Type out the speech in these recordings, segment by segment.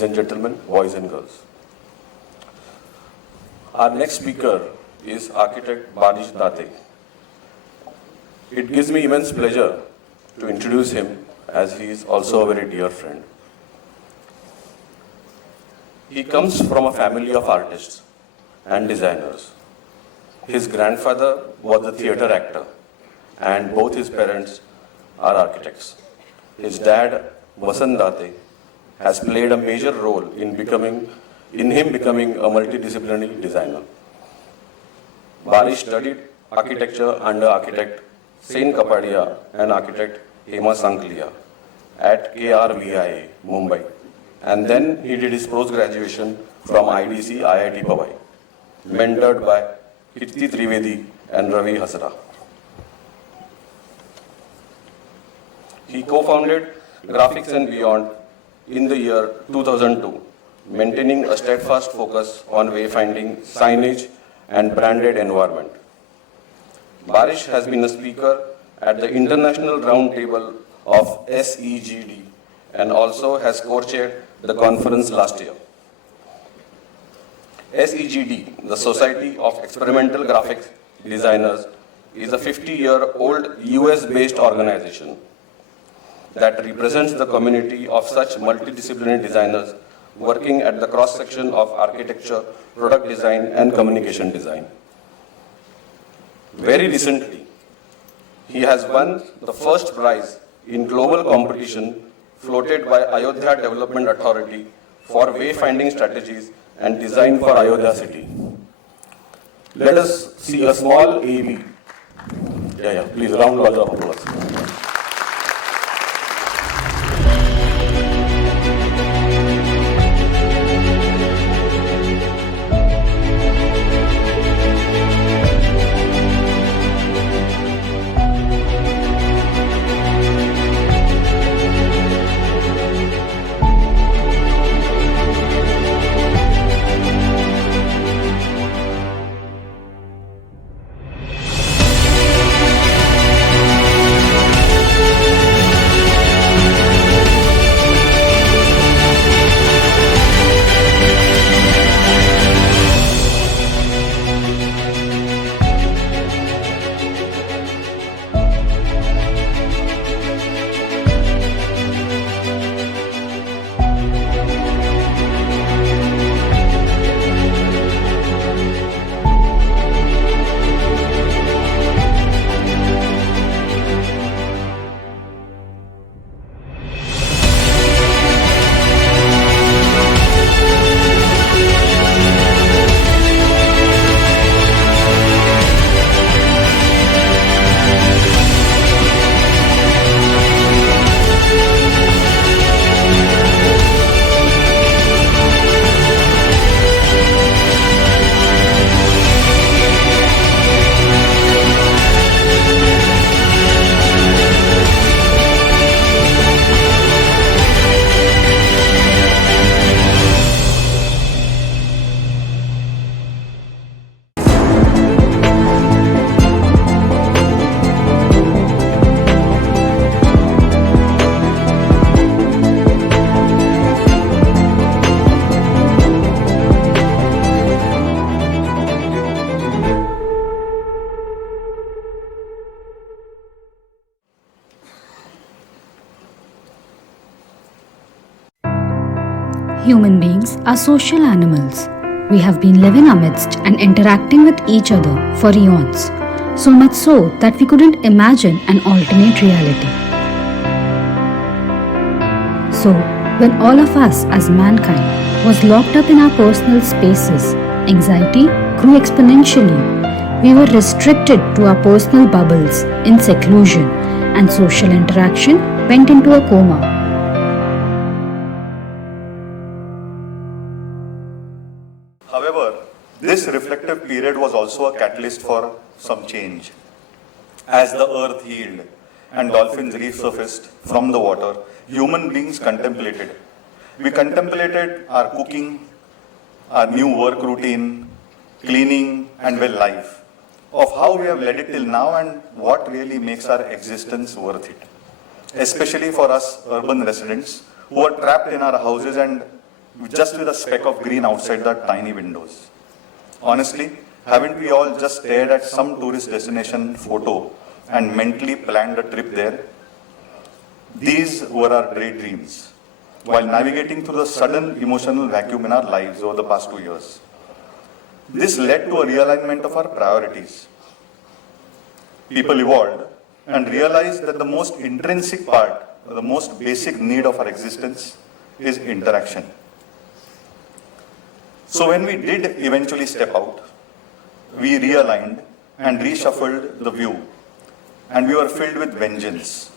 ladies and gentlemen, boys and girls. Our next speaker is architect Baarish Date. It gives me immense pleasure to introduce him as he is also a very dear friend. He comes from a family of artists and designers. His grandfather was a theatre actor and both his parents are architects. His dad, Vasant Date, has played a major role in him becoming a multidisciplinary designer. Barish studied architecture under architect Sen Kapadia and architect Hema Sanklia at KRVIA, Mumbai. And then he did his post-graduation from IDC IIT Pune, mentored by Kirti Trivedi and Ravi Hasra. He co-founded Graphics and Beyond in the year 2002, maintaining a steadfast focus on wayfinding, signage, and branded environment. Barish has been a speaker at the International Roundtable of SEGD and also has co-chaired the conference last year. SEGD, the Society of Experimental Graphics Designers, is a 50-year-old US-based organization that represents the community of such multidisciplinary designers working at the cross-section of architecture, product design, and communication design. Very recently, he has won the first prize in global competition floated by Ayodhya Development Authority for wayfinding strategies and design for Ayodhya city. Let us see a small AV. Please, round of applause. Human beings are social animals. We have been living amidst and interacting with each other for eons, so much so that we couldn't imagine an alternate reality. So, when all of us as mankind was locked up in our personal spaces, anxiety grew exponentially. We were restricted to our personal bubbles in seclusion, and social interaction went into a coma. However, this reflective period was also a catalyst for some change. As the earth healed and dolphins resurfaced from the water, human beings contemplated. We contemplated our cooking, our new work routine, cleaning, and well life, of how we have led it till now and what really makes our existence worth it. Especially for us urban residents who are trapped in our houses and just with a speck of green outside the tiny windows. Honestly, haven't we all just stared at some tourist destination photo and mentally planned a trip there? These were our daydreams while navigating through the sudden emotional vacuum in our lives over the past 2 years. This led to a realignment of our priorities. People evolved and realized that the most intrinsic part, the most basic need of our existence is interaction. So when we did eventually step out, we realigned and reshuffled the view, and we were filled with vengeance.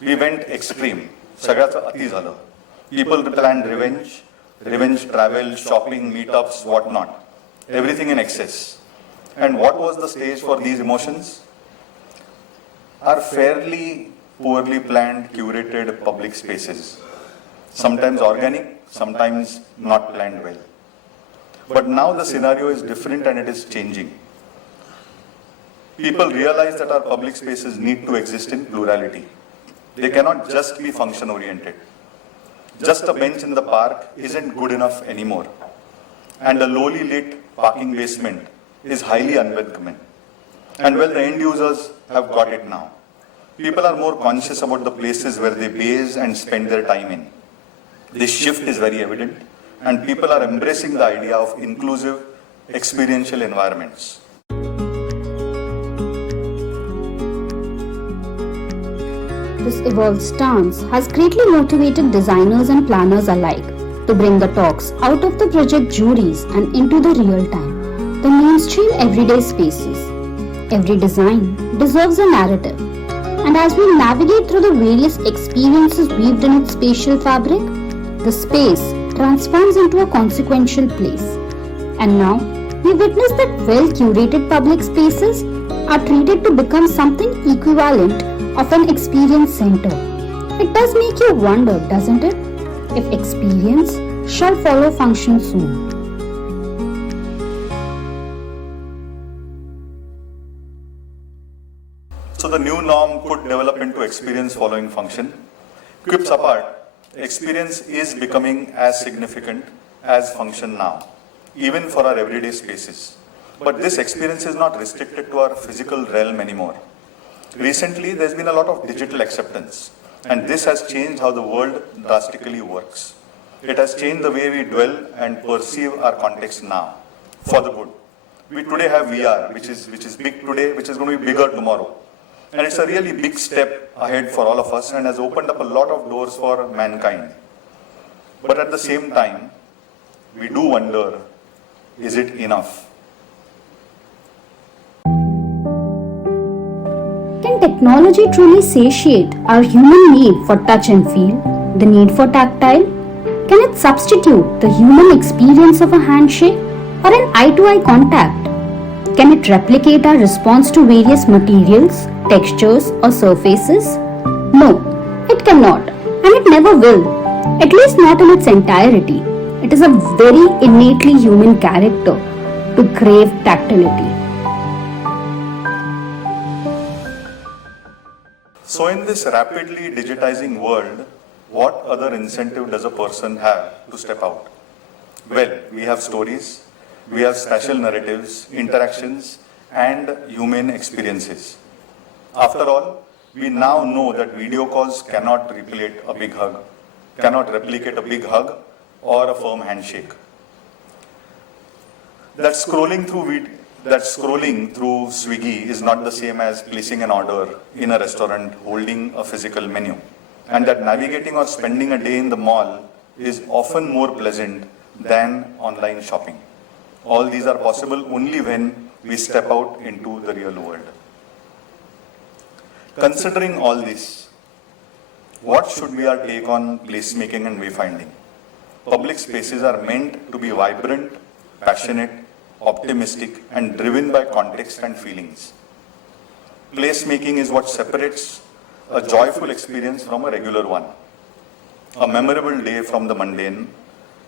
We went extreme. सगळ्याचं अति झालं. People planned revenge travel, shopping, meetups, whatnot. Everything in excess. And what was the stage for these emotions? Our fairly poorly planned, curated public spaces. Sometimes organic, sometimes not planned well. But now the scenario is different and it is changing. People realize that our public spaces need to exist in plurality. They cannot just be function oriented. Just a bench in the park isn't good enough anymore. And a lowly lit parking basement is highly unwelcoming. And well, the end users have got it now. People are more conscious about the places where they base and spend their time in. This shift is very evident, and people are embracing the idea of inclusive, experiential environments. This evolved stance has greatly motivated designers and planners alike to bring the talks out of the project juries and into the real time, the mainstream everyday spaces. Every design deserves a narrative, and as we navigate through the various experiences weaved in its spatial fabric, the space transforms into a consequential place. And now, we witness that well-curated public spaces are treated to become something equivalent of an experience center. It does make you wonder, doesn't it, if experience shall follow function soon. So the new norm could develop into experience following function. Quips apart, experience is becoming as significant as function now, even for our everyday spaces. But this experience is not restricted to our physical realm anymore. Recently, there's been a lot of digital acceptance, and this has changed how the world drastically works. It has changed the way we dwell and perceive our context now, for the good. We today have VR, which is big today, which is going to be bigger tomorrow. And it's a really big step ahead for all of us and has opened up a lot of doors for mankind. But at the same time, we do wonder, is it enough? Can technology truly satiate our human need for touch and feel, the need for tactile? Can it substitute the human experience of a handshake or an eye-to-eye contact? Can it replicate our response to various materials, textures, or surfaces? No, it cannot, and it never will, at least not in its entirety. It is a very innately human character to crave tactility. So in this rapidly digitizing world, what other incentive does a person have to step out? Well, we have stories, we have spatial narratives, interactions, and human experiences. After all, we now know that video calls cannot replicate a big hug or a firm handshake. That scrolling through Swiggy is not the same as placing an order in a restaurant holding a physical menu. And that navigating or spending a day in the mall is often more pleasant than online shopping. All these are possible only when we step out into the real world. Considering all this, what should be our take on placemaking and wayfinding? Public spaces are meant to be vibrant, passionate, optimistic, and driven by context and feelings. Placemaking is what separates a joyful experience from a regular one, a memorable day from the mundane,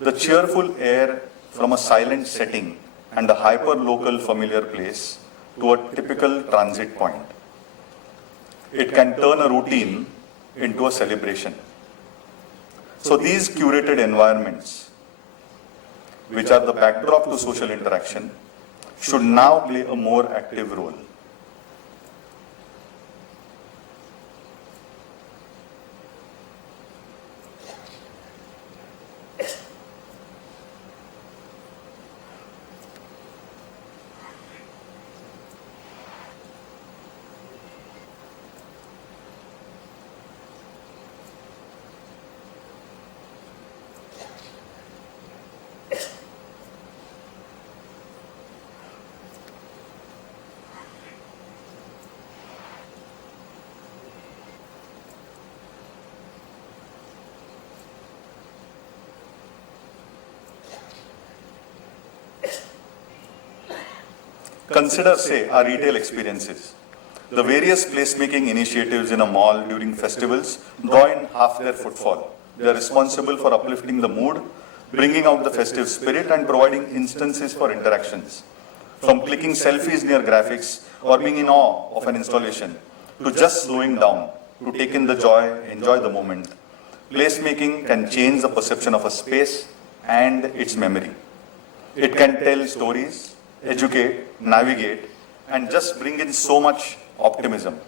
the cheerful air from a silent setting, and a hyper-local familiar place to a typical transit point. It can turn a routine into a celebration. So these curated environments which are the backdrop to social interaction, should now play a more active role. Consider, say, our retail experiences. The various placemaking initiatives in a mall during festivals draw in half their footfall. They are responsible for uplifting the mood, bringing out the festive spirit, and providing instances for interactions. From clicking selfies near graphics or being in awe of an installation, to just slowing down, to take in the joy, enjoy the moment. Placemaking can change the perception of a space and its memory. It can tell stories, educate, navigate, and just bring in so much optimism.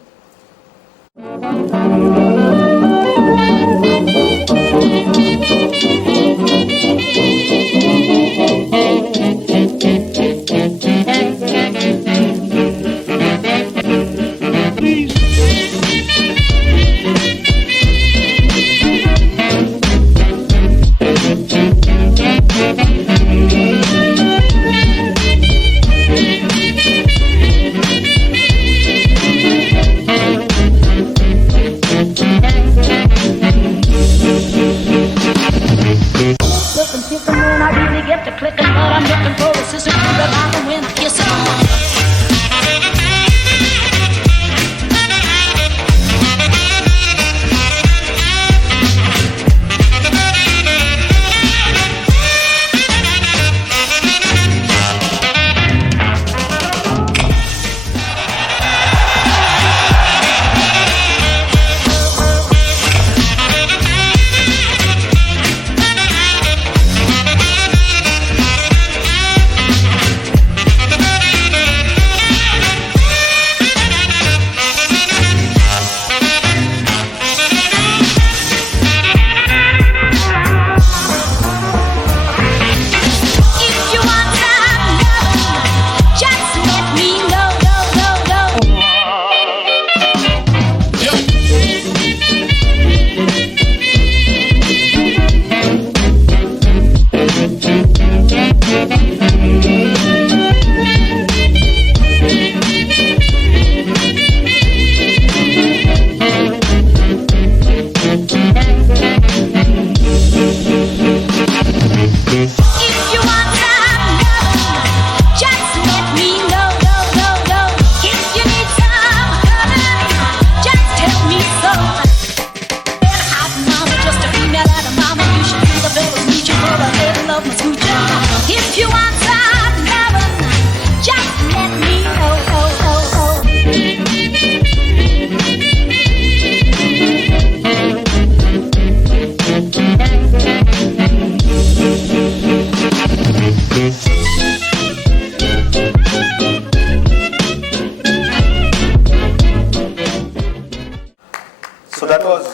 So that was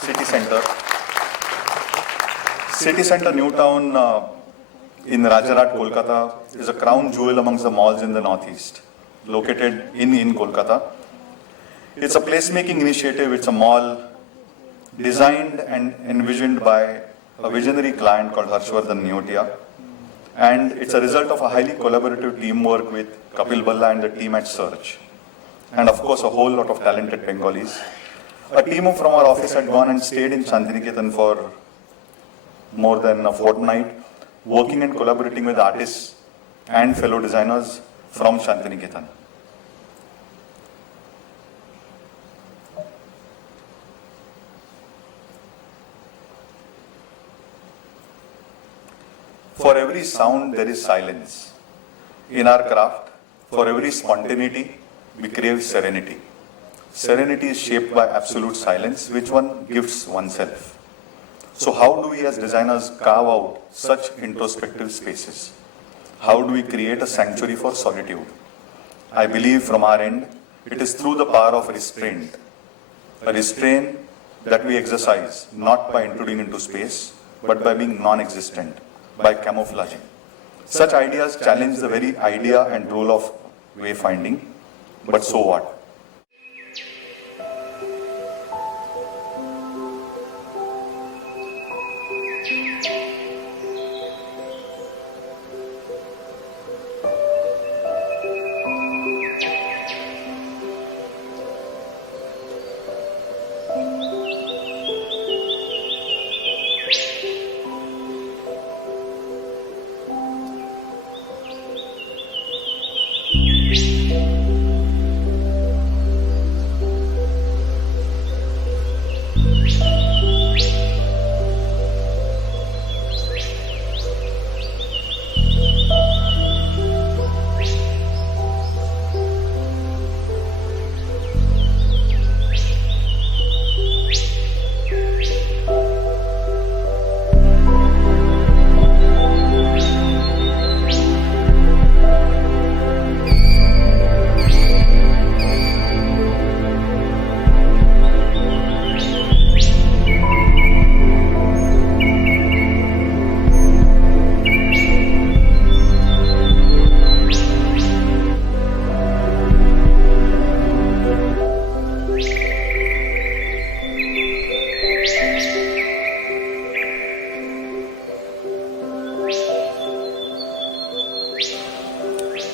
City Center. City Center New Town in Rajarat, Kolkata is a crown jewel amongst the malls in the northeast, located in Kolkata. It's a placemaking initiative. It's a mall designed and envisioned by a visionary client called Harshvardhan Neotia. And it's a result of a highly collaborative teamwork with Kapil Balla and the team at Search. And of course, a whole lot of talented Bengalis. A team from our office had gone and stayed in Shantiniketan for more than a fortnight, working and collaborating with artists and fellow designers from Shantiniketan. For every sound, there is silence. In our craft, for every spontaneity, we crave serenity. Serenity is shaped by absolute silence, which one gives oneself. So how do we as designers carve out such introspective spaces? How do we create a sanctuary for solitude? I believe from our end, it is through the power of restraint. A restraint that we exercise not by intruding into space, but by being non-existent, by camouflaging. Such ideas challenge the very idea and role of wayfinding, but so what?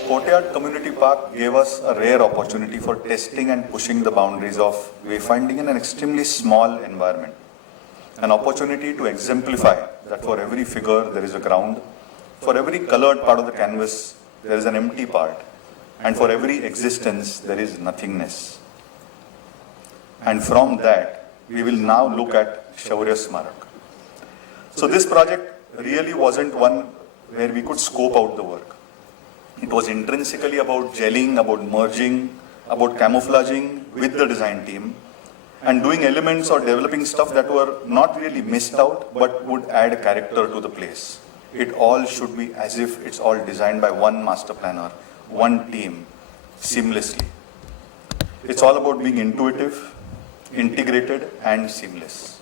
Courtyard Community Park gave us a rare opportunity for testing and pushing the boundaries of wayfinding in an extremely small environment. An opportunity to exemplify that for every figure there is a ground, for every colored part of the canvas there is an empty part, and for every existence there is nothingness. And from that, we will now look at Shaurya Smarak. So this project really wasn't one where we could scope out the work. It was intrinsically about gelling, about merging, about camouflaging with the design team and doing elements or developing stuff that were not really missed out but would add character to the place. It all should be as if it's all designed by one master planner, one team, seamlessly. It's all about being intuitive, integrated and seamless.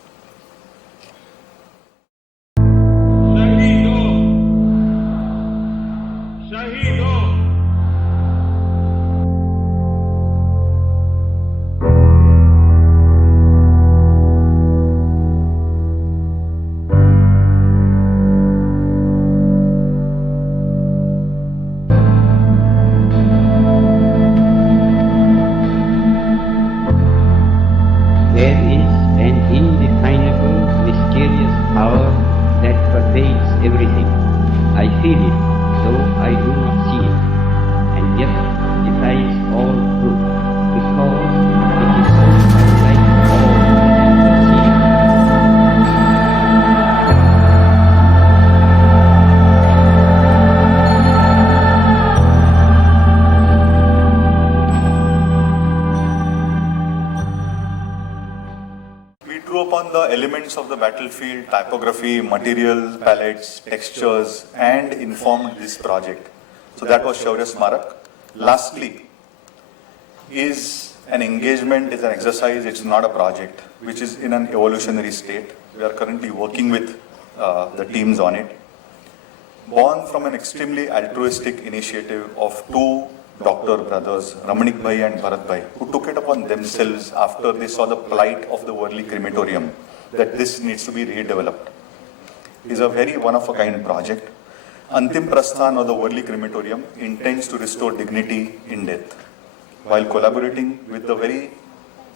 Of the battlefield, typography, material, palettes, textures, and informed this project. So that was Shaurya Smarak. Lastly, is an engagement, is an exercise, it's not a project, which is in an evolutionary state. We are currently working with the teams on it. Born from an extremely altruistic initiative of two doctor brothers, Ramanik Bhai and Bharat Bhai, who took it upon themselves after they saw the plight of the Worli crematorium, that this needs to be redeveloped. It is a very one-of-a-kind project. Antim Prasthan, or the Worli crematorium, intends to restore dignity in death, while collaborating with the very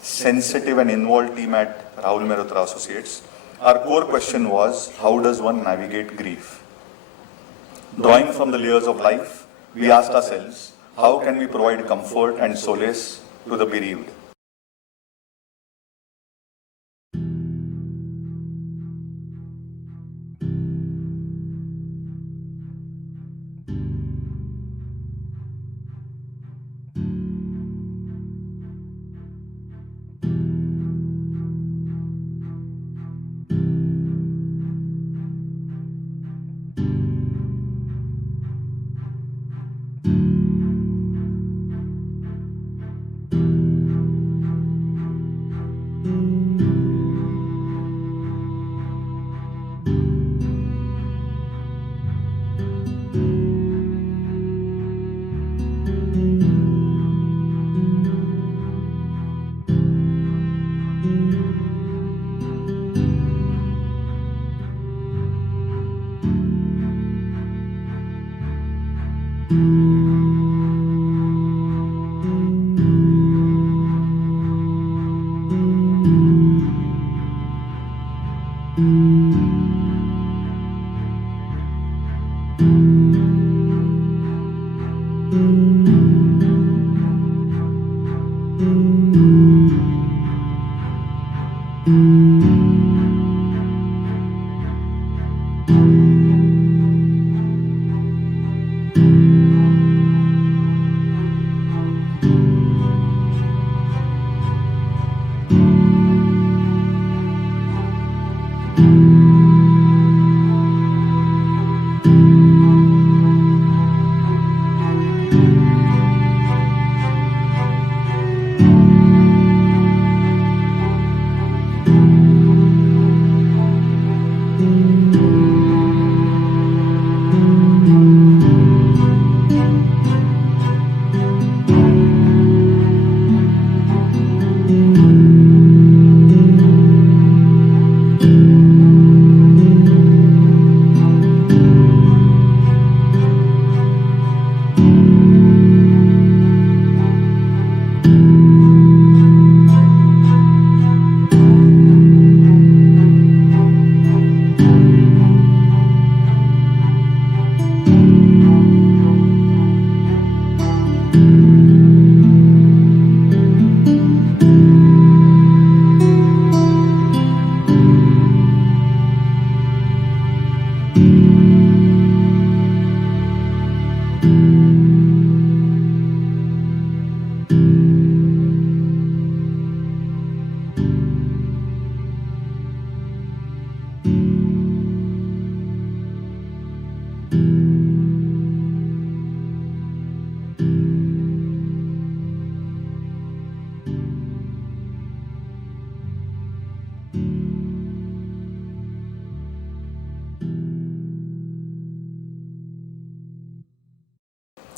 sensitive and involved team at Rahul Mehrotra Associates. Our core question was, how does one navigate grief? Drawing from the layers of life, we asked ourselves, how can we provide comfort and solace to the bereaved?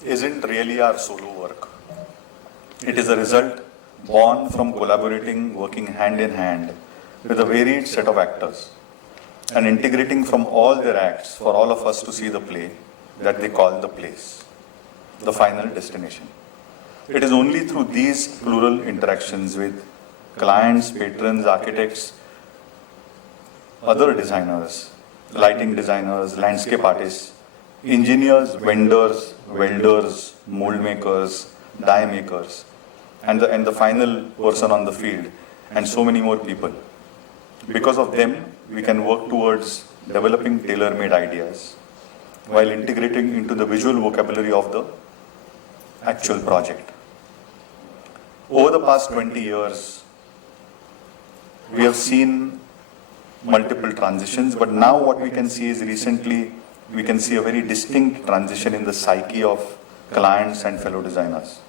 Isn't really our solo work. It is a result born from collaborating, working hand in hand with a varied set of actors and integrating from all their acts for all of us to see the play that they call the place, the final destination. It is only through these plural interactions with clients, patrons, architects, other designers, lighting designers, landscape artists, engineers, vendors, welders, mold makers, die makers, and the final person on the field, and so many more people. Because of them, we can work towards developing tailor-made ideas while integrating into the visual vocabulary of the actual project. Over the past 20 years, we have seen multiple transitions, but now what we can see is recently we can see a very distinct transition in the psyche of clients and fellow designers.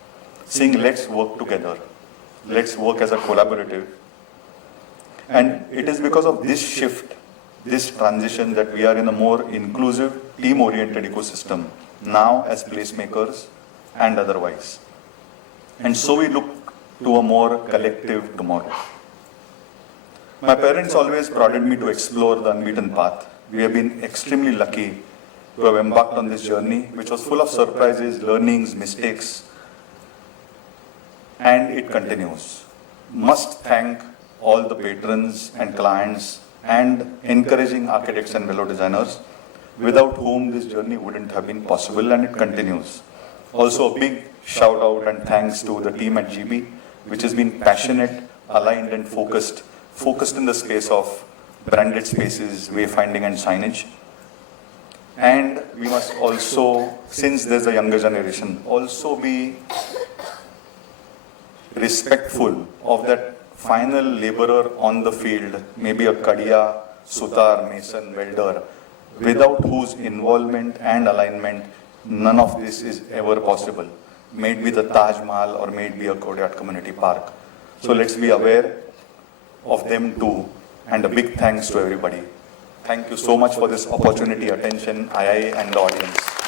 Saying, let's work together, let's work as a collaborative. And it is because of this shift, this transition, that we are in a more inclusive, team-oriented ecosystem, now as placemakers and otherwise. And so we look to a more collective tomorrow. My parents always prodded me to explore the unbeaten path. We have been extremely lucky to have embarked on this journey, which was full of surprises, learnings, mistakes, and it continues. Must thank all the patrons and clients and encouraging architects and fellow designers, without whom this journey wouldn't have been possible, and it continues. Also a big shout out and thanks to the team at GB, which has been passionate, aligned and focused in the space of branded spaces, wayfinding and signage. And we must also, since there's a younger generation, also be respectful of that final laborer on the field, maybe a kadiya, sutar, mason, welder, without whose involvement and alignment none of this is ever possible. May it be the Taj Mahal or may it be a Kodyat Community Park. So let's be aware of them too, and a big thanks to everybody. Thank you so much for this opportunity, attention, IIA and the audience.